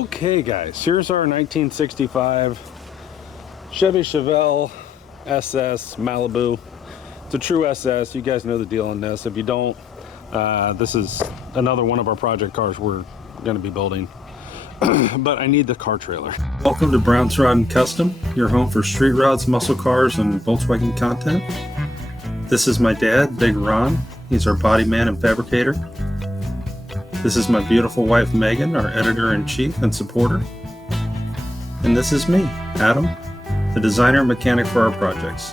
Okay guys, here's our 1965 Chevy Chevelle SS Malibu. It's a true SS. You guys know the deal on this. If you don't, this is another one of our project cars we're going to be building. But I need the car trailer. Welcome to Brown's Rod and Custom, your home for street rods, muscle cars, and Volkswagen content. This is my dad, Big Ron. He's our body man and fabricator. This is my beautiful wife, Megan, our editor-in-chief and supporter. And this is me, Adam, the designer and mechanic for our projects.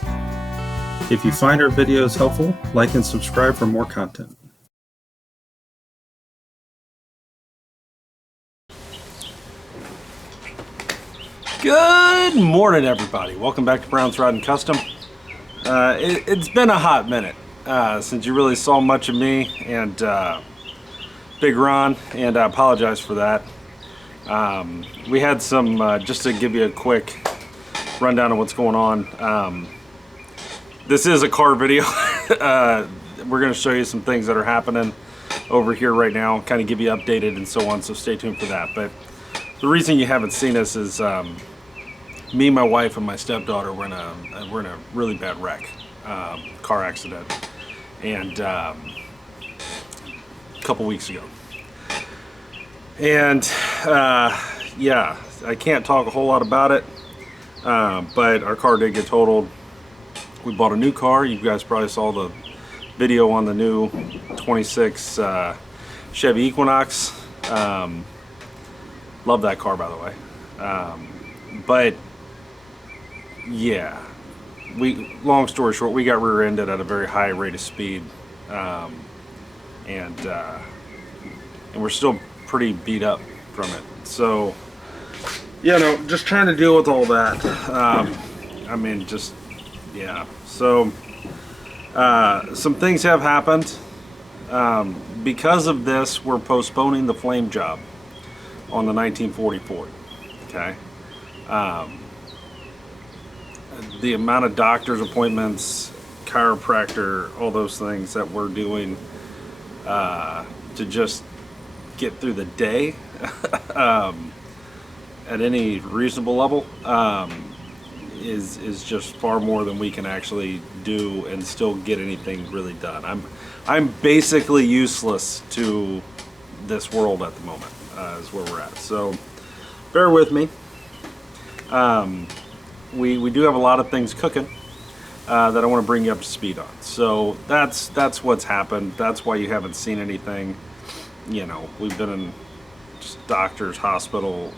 If you find our videos helpful, like and subscribe for more content. Good morning, everybody. Welcome back to Brown's Rod and Custom. It's been a hot minute since you really saw much of me and Big Ron, and I apologize for that. We had some, just to give you a quick rundown of what's going on. This is a car video. We're going to show you some things that are happening over here right now, kind of give you updated and so on, so stay tuned for that. But the reason you haven't seen us is me, my wife, and my stepdaughter were in a really bad wreck, car accident, and a couple weeks ago. And yeah, I can't talk a whole lot about it, but our car did get totaled. We bought a new car. You guys probably saw the video on the new 26 Chevy Equinox. Love that car, by the way. But yeah, long story short, we got rear-ended at a very high rate of speed, and we're still pretty beat up from it. So, you know, just trying to deal with all that. I mean, just, yeah. So, some things have happened. Because of this, we're postponing the flame job on the 1940 Ford. Okay. The amount of doctor's appointments, chiropractor, all those things that we're doing to just get through the day at any reasonable level is just far more than we can actually do and still get anything really done. I'm basically useless to this world at the moment, is where we're at. So bear with me. We do have a lot of things cooking that I want to bring you up to speed on. So that's what's happened. That's why you haven't seen anything. You know, we've been in just doctors, hospital,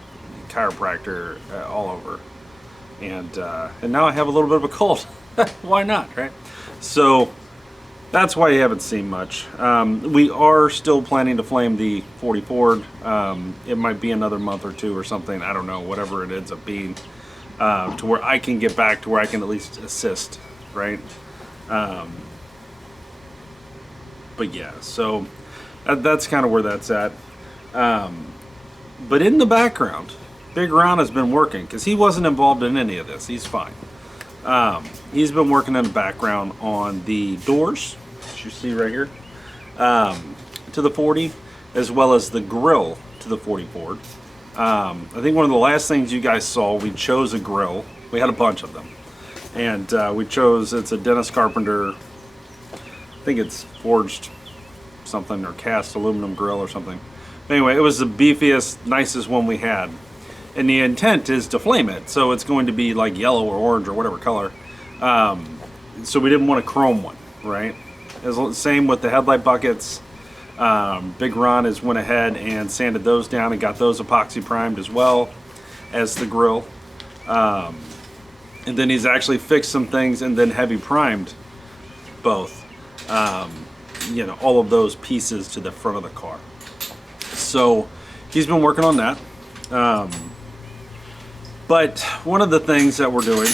chiropractor, all over, and now I have a little bit of a cold. Why not, right? So that's why you haven't seen much. We are still planning to flame the 40 Ford. It might be another month or two or something. I don't know, whatever it ends up being, to where I can get back to where I can at least assist, right? But yeah, so that's kind of where that's at. But in the background, Big Ron has been working, because he wasn't involved in any of this. He's fine. He's been working in the background on the doors, as you see right here, to the 40, as well as the grill to the 40 Ford. I think one of the last things you guys saw, we chose a grill. We had a bunch of them. And we chose, it's a Dennis Carpenter, I think it's forged something, or cast aluminum grill or something. But anyway, it was the beefiest, nicest one we had. And the intent is to flame it, so it's going to be like yellow or orange or whatever color. So we didn't want a chrome one, right? It's the same with the headlight buckets. Big Ron has went ahead and sanded those down and got those epoxy primed as well as the grill. And then he's actually fixed some things and then heavy primed both. You know, all of those pieces to the front of the car. So he's been working on that. But one of the things that we're doing,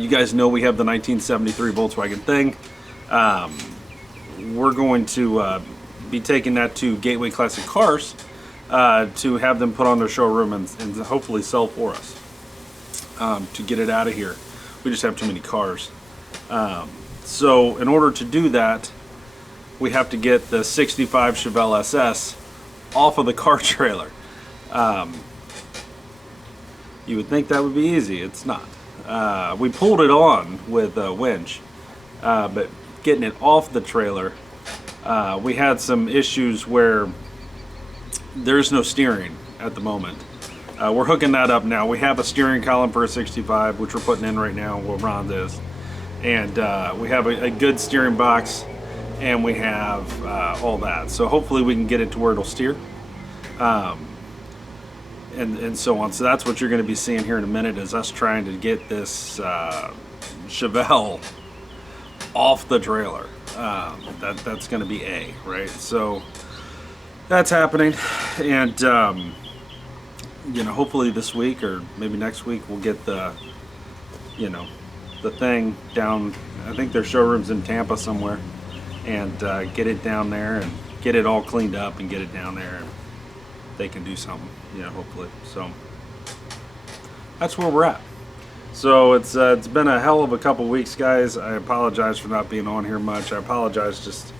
you guys know we have the 1973 Volkswagen thing. We're going to be taking that to Gateway Classic Cars to have them put on their showroom and hopefully sell for us, to get it out of here. We just have too many cars. So in order to do that, we have to get the 65 Chevelle SS off of the car trailer. You would think that would be easy. It's not. We pulled it on with a winch, but getting it off the trailer, we had some issues where there's no steering at the moment. We're hooking that up now. We have a steering column for a 65, which we're putting in right now where Ron's is. And we have a good steering box, and we have all that. So hopefully we can get it to where it'll steer. And so on. So that's what you're going to be seeing here in a minute, is us trying to get this Chevelle off the trailer. That's going to be right? So that's happening, and you know, hopefully this week or maybe next week we'll get the, you know, the thing down. I think their showroom's in Tampa somewhere, and get it down there and get it all cleaned up and get it down there, and they can do something, you know, hopefully. So that's where we're at. So it's been a hell of a couple weeks, guys. I apologize for not being on here much. I apologize. Just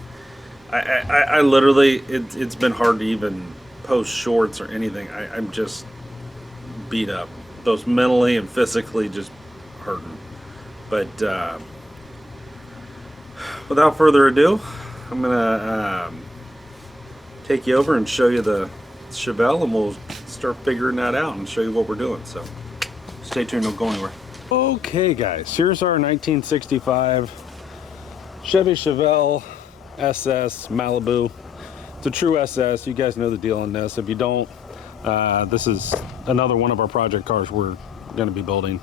I literally, it's been hard to even post shorts or anything. I'm just beat up, both mentally and physically, just hurting. But without further ado, I'm gonna take you over and show you the Chevelle, and we'll start figuring that out and show you what we're doing. So stay tuned, don't go anywhere. Okay guys, here's our 1965 Chevy Chevelle SS Malibu. It's a true SS. You guys know the deal on this. If you don't, this is another one of our project cars we're going to be building.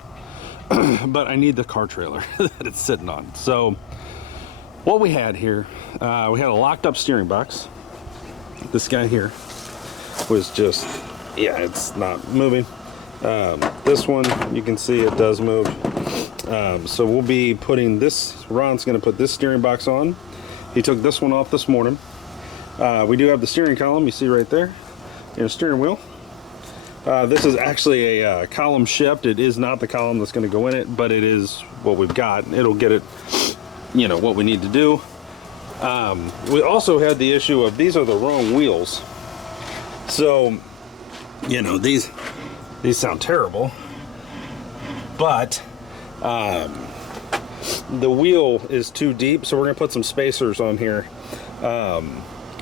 But I need the car trailer that it's sitting on. So what we had here, we had a locked up steering box. This guy here was just, yeah, it's not moving. This one, you can see it does move. So we'll be putting this, Ron's going to put this steering box on. He took this one off this morning. We do have the steering column, you see right there, and a steering wheel. This is actually a column shift. It is not the column that's going to go in it, but it is what we've got. It'll get it, you know, what we need to do. We also had the issue of these are the wrong wheels. So, you know, these sound terrible, but the wheel is too deep, so we're going to put some spacers on here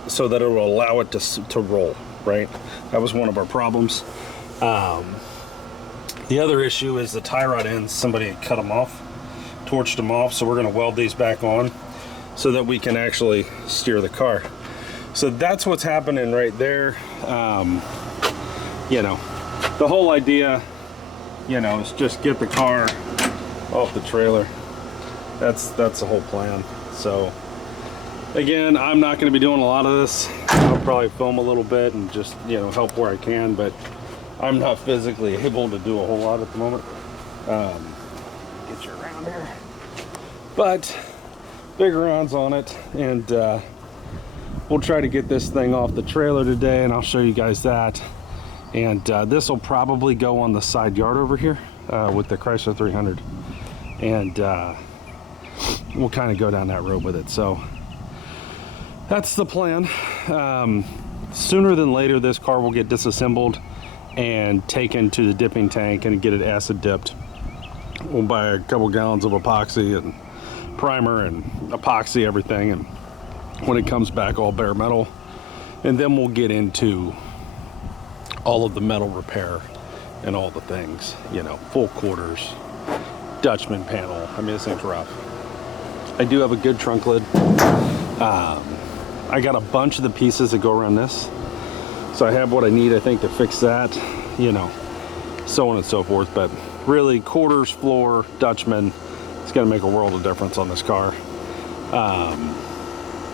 so that it will allow it to roll, right? That was one of our problems. The other issue is the tie rod ends. Somebody cut them off, torched them off, so we're going to weld these back on so that we can actually steer the car. So that's what's happening right there. You know, the whole idea, you know, is just get the car off the trailer. That's the whole plan. So again, I'm not going to be doing a lot of this. I'll probably film a little bit and just, you know, help where I can, but I'm not physically able to do a whole lot at the moment. Get you around here. But big rounds on it, and we'll try to get this thing off the trailer today, and I'll show you guys that. And this will probably go on the side yard over here with the Chrysler 300, and we'll kind of go down that road with it. So that's the plan. Sooner than later, this car will get disassembled and taken to the dipping tank and get it acid dipped. We'll buy a couple gallons of epoxy and primer and epoxy everything, and when it comes back all bare metal, and then we'll get into all of the metal repair and all the things, you know, full quarters, Dutchman panel. I mean, this thing's rough. I do have a good trunk lid. I got a bunch of the pieces that go around this, so I have what I need, I think, to fix that, you know, so on and so forth. But really, quarters, floor, Dutchman, it's going to make a world of difference on this car.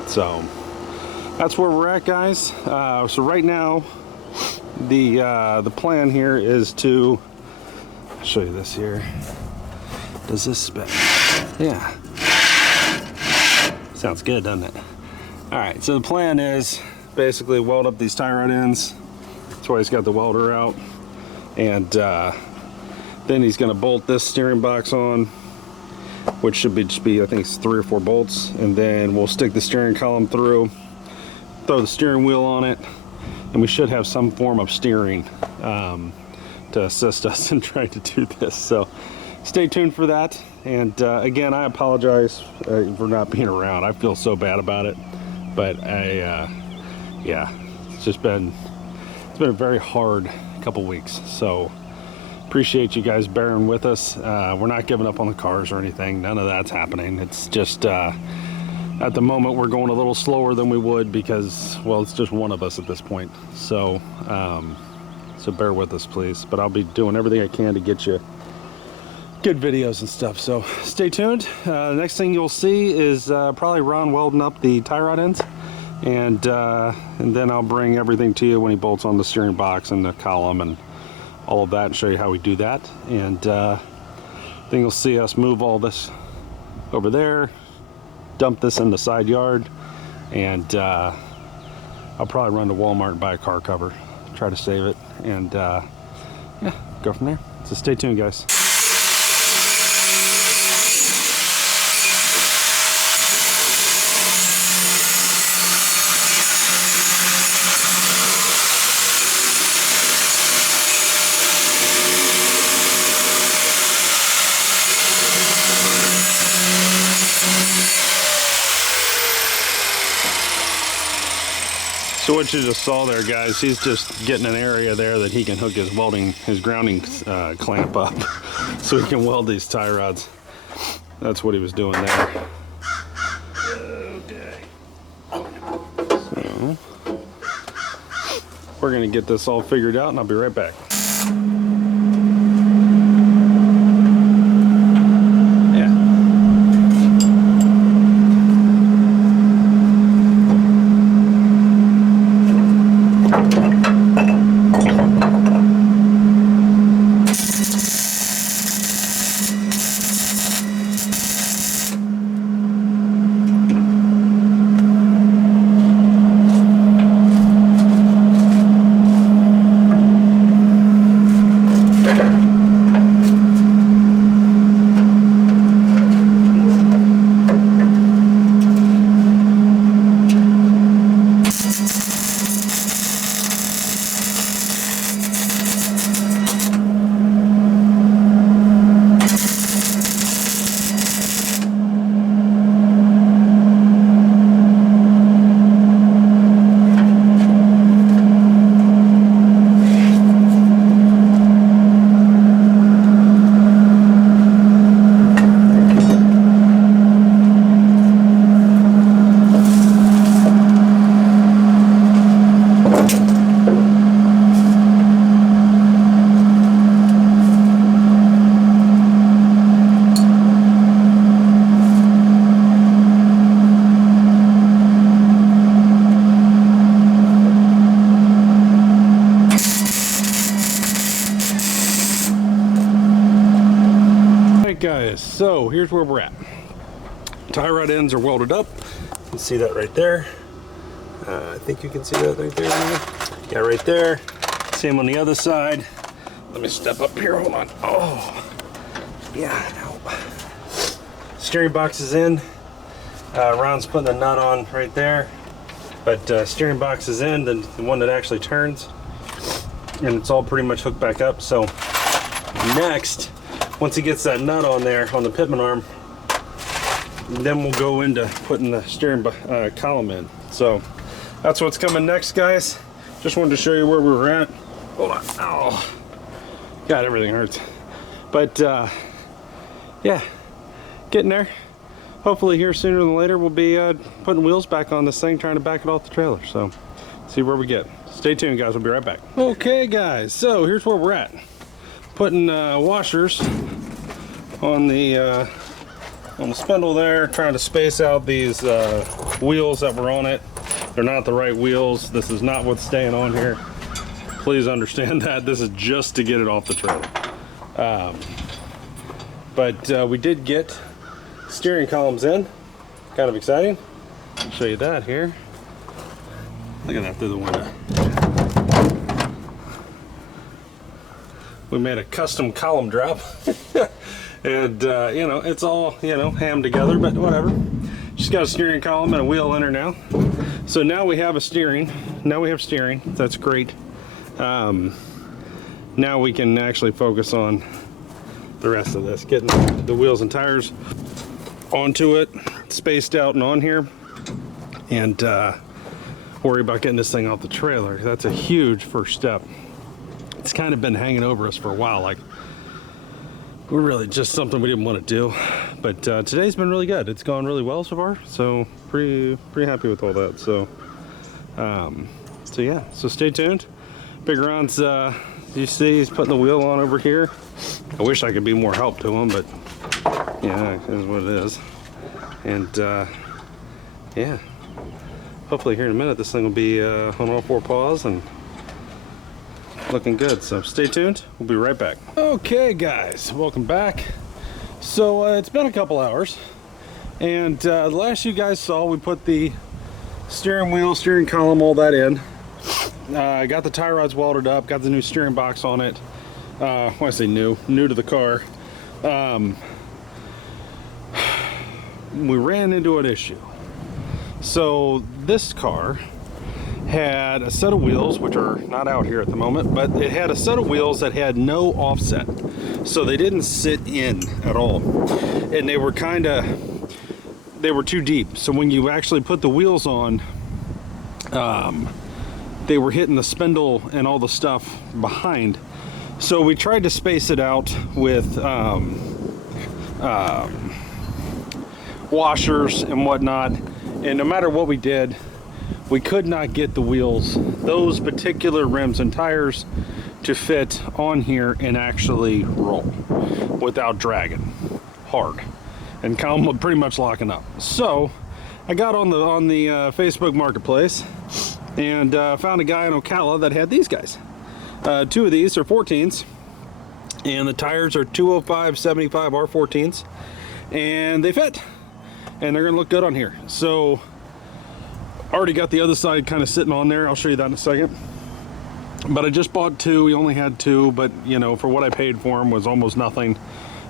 So that's where we're at, guys. So right now, the plan here is to, I'll show you this here. Does this spin? Yeah. Sounds good, doesn't it? All right, so the plan is basically weld up these tie rod ends. That's why he's got the welder out. And then he's gonna bolt this steering box on, which should just be, I think it's 3 or 4 bolts. And then we'll stick the steering column through, throw the steering wheel on it, and we should have some form of steering to assist us in trying to do this. So stay tuned for that. And again, I apologize for not being around. I feel so bad about it, but yeah, it's been a very hard couple weeks. So appreciate you guys bearing with us. We're not giving up on the cars or anything. None of that's happening. It's just at the moment we're going a little slower than we would because, well, it's just one of us at this point. So so bear with us, please. But I'll be doing everything I can to get you good videos and stuff. So stay tuned. The next thing you'll see is probably Ron welding up the tie rod ends, and then I'll bring everything to you when he bolts on the steering box and the column and all of that, and show you how we do that. And then you'll see us move all this over there, dump this in the side yard, and I'll probably run to Walmart and buy a car cover, try to save it, and yeah, go from there. So stay tuned, guys. So what you just saw there, guys, he's just getting an area there that he can hook his grounding clamp up so he can weld these tie rods. That's what he was doing there. Okay. So we're gonna get this all figured out and I'll be right back. Guys, so here's where we're at. Tie rod ends are welded up. You can see that right there. I think you can see that right there. Yeah, right there. Same on the other side. Let me step up here. Hold on. Oh, yeah. No. Steering box is in. Ron's putting the nut on right there. But steering box is in, the one that actually turns, and it's all pretty much hooked back up. So next, once he gets that nut on there on the pitman arm, then we'll go into putting the steering column in. So that's what's coming next, guys. Just wanted to show you where we were at. Hold on. Oh, God, everything hurts. But yeah, getting there. Hopefully here sooner than later we'll be putting wheels back on this thing, trying to back it off the trailer. So see where we get. Stay tuned, guys. We'll be right back. Okay, guys, so here's where we're at. Putting washers on the spindle there, trying to space out these wheels that were on it. They're not the right wheels. This is not what's staying on here. Please understand that. This is just to get it off the trailer. But we did get steering columns in. Kind of exciting. I'll show you that here. Look at that through the window. We made a custom column drop. And you know, it's all, you know, hammed together, but whatever. Just got a steering column and a wheel in her now. So now we have a steering. Now we have steering. That's great. Now we can actually focus on the rest of this, getting the wheels and tires onto it, spaced out and on here, and worry about getting this thing off the trailer. That's a huge first step. It's kind of been hanging over us for a while. Like, we're really just something we didn't want to do, but today's been really good. It's gone really well so far, so pretty happy with all that. So yeah, so stay tuned. Big Ron's you see he's putting the wheel on over here. I wish I could be more help to him, but yeah, it is what it is. And yeah, hopefully here in a minute this thing will be on all four paws and looking good. So stay tuned, we'll be right back. Okay guys, welcome back. So it's been a couple hours, and the last you guys saw, we put the steering wheel, steering column, all that in. I got the tie rods welded up, got the new steering box on it. When I say new to the car. We ran into an issue. So this car had a set of wheels, which are not out here at the moment, but it had a set of wheels that had no offset. So they didn't sit in at all. And they were they were too deep. So when you actually put the wheels on, they were hitting the spindle and all the stuff behind. So we tried to space it out with washers and whatnot, and no matter what we did, we could not get the wheels, those particular rims and tires, to fit on here and actually roll without dragging hard and come pretty much locking up. So I got on the Facebook Marketplace and found a guy in Ocala that had these guys. Two of these are 14s, and the tires are 205/75 R14s, and they fit, and they're gonna look good on here. So already got the other side kind of sitting on there. I'll show you that in a second. But I just bought two. We only had two, but you know, for what I paid for them was almost nothing.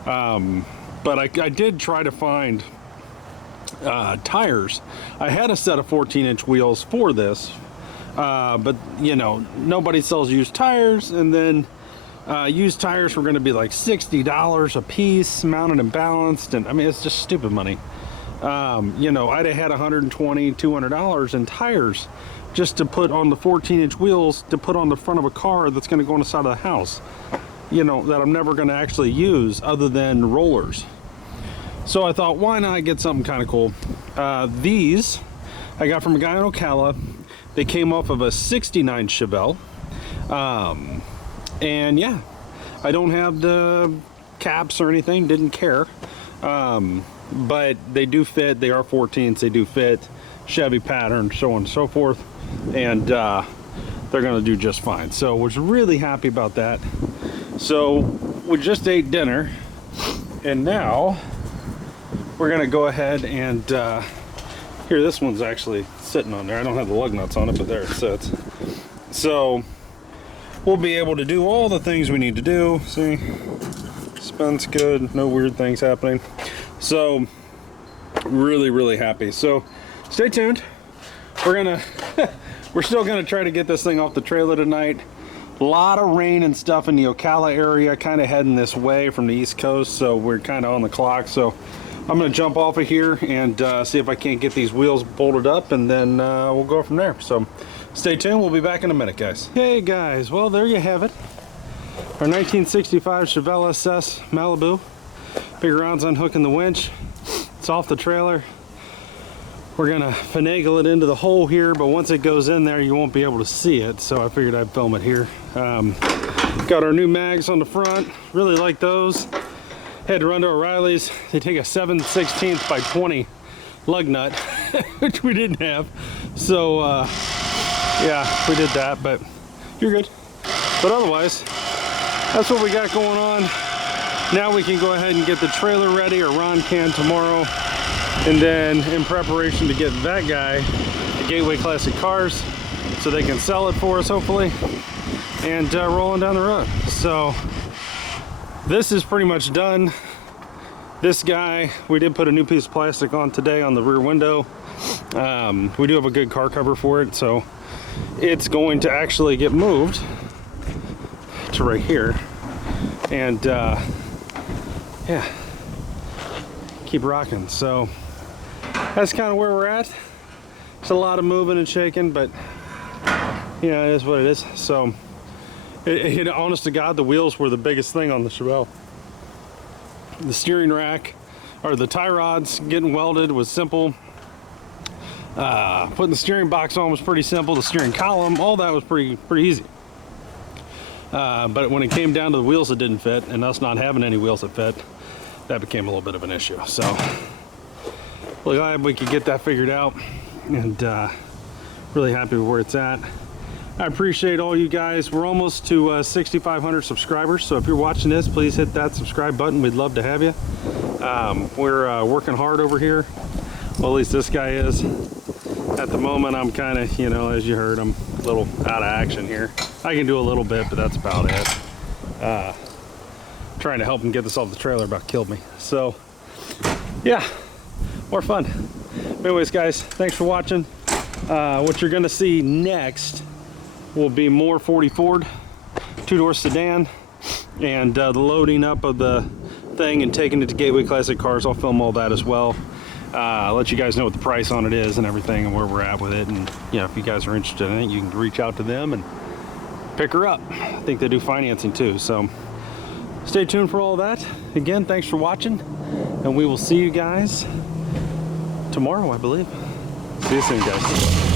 But I did try to find tires. I had a set of 14-inch wheels for this. But you know, nobody sells used tires, and then used tires were going to be like $60 a piece, mounted and balanced, and I mean, it's just stupid money. You know, I'd have had $120, $200 in tires just to put on the 14-inch wheels to put on the front of a car that's going to go on the side of the house, you know, that I'm never going to actually use other than rollers. So I thought, why not get something kind of cool? These I got from a guy in Ocala. They came off of a 69 Chevelle. And yeah, I don't have the caps or anything, didn't care. But they do fit, they are 14s, they do fit, Chevy pattern, so on and so forth. And they're gonna do just fine. So was really happy about that. So we just ate dinner, and now we're gonna go ahead and here, this one's actually sitting on there. I don't have the lug nuts on it, but there it sits. So we'll be able to do all the things we need to do. See, spins good, no weird things happening. So really happy. So stay tuned. We're still gonna try to get this thing off the trailer tonight. A lot of rain and stuff in the Ocala area, kind of heading this way from the East Coast, so we're kind of on the clock. So I'm gonna jump off of here and see if I can't get these wheels bolted up, and then we'll go from there. So stay tuned, we'll be back in a minute, guys. Hey guys, well, there you have it. Our 1965 Chevelle SS Malibu. Big Ron's unhooking the winch. It's off the trailer. We're gonna finagle it into the hole here, but once it goes in there, you won't be able to see it, so I figured I'd film it here. Got our new mags on the front. Really like those. Had to run to O'Reilly's. They take a 7/16 by 20 lug nut, which we didn't have. So yeah, we did that, but you're good. But otherwise, that's what we got going on. Now we can go ahead and get the trailer ready, or Ron can tomorrow. And then in preparation to get that guy to Gateway Classic Cars so they can sell it for us, hopefully, and rolling down the road. So this is pretty much done. This guy, we did put a new piece of plastic on today on the rear window. We do have a good car cover for it, so it's going to actually get moved to right here. And yeah, keep rocking. So that's kind of where we're at. It's a lot of moving and shaking, but yeah, it is what it is. So honest to God, the wheels were the biggest thing on the Chevelle. The steering rack, or the tie rods getting welded was simple. Putting the steering box on was pretty simple. The steering column, all that was pretty easy. But when it came down to the wheels that didn't fit, and us not having any wheels that fit, that became a little bit of an issue. So we're glad we could get that figured out, and really happy with where it's at. I appreciate all you guys. We're almost to 6,500 subscribers, so if you're watching this, please hit that subscribe button. We'd love to have you. We're working hard over here. Well, at least this guy is. At the moment, I'm kind of, you know, as you heard, I'm a little out of action here. I can do a little bit, but that's about it. Trying to help him get this off the trailer about killed me. So, yeah, more fun. Anyways, guys, thanks for watching. What you're going to see next will be more 40 Ford, two-door sedan, and the loading up of the thing and taking it to Gateway Classic Cars. I'll film all that as well. Let you guys know what the price on it is and everything and where we're at with it. And you know, if you guys are interested in it, you can reach out to them and pick her up. I think they do financing too. So stay tuned for all that. Again, thanks for watching, and we will see you guys tomorrow, I believe. See you soon, guys.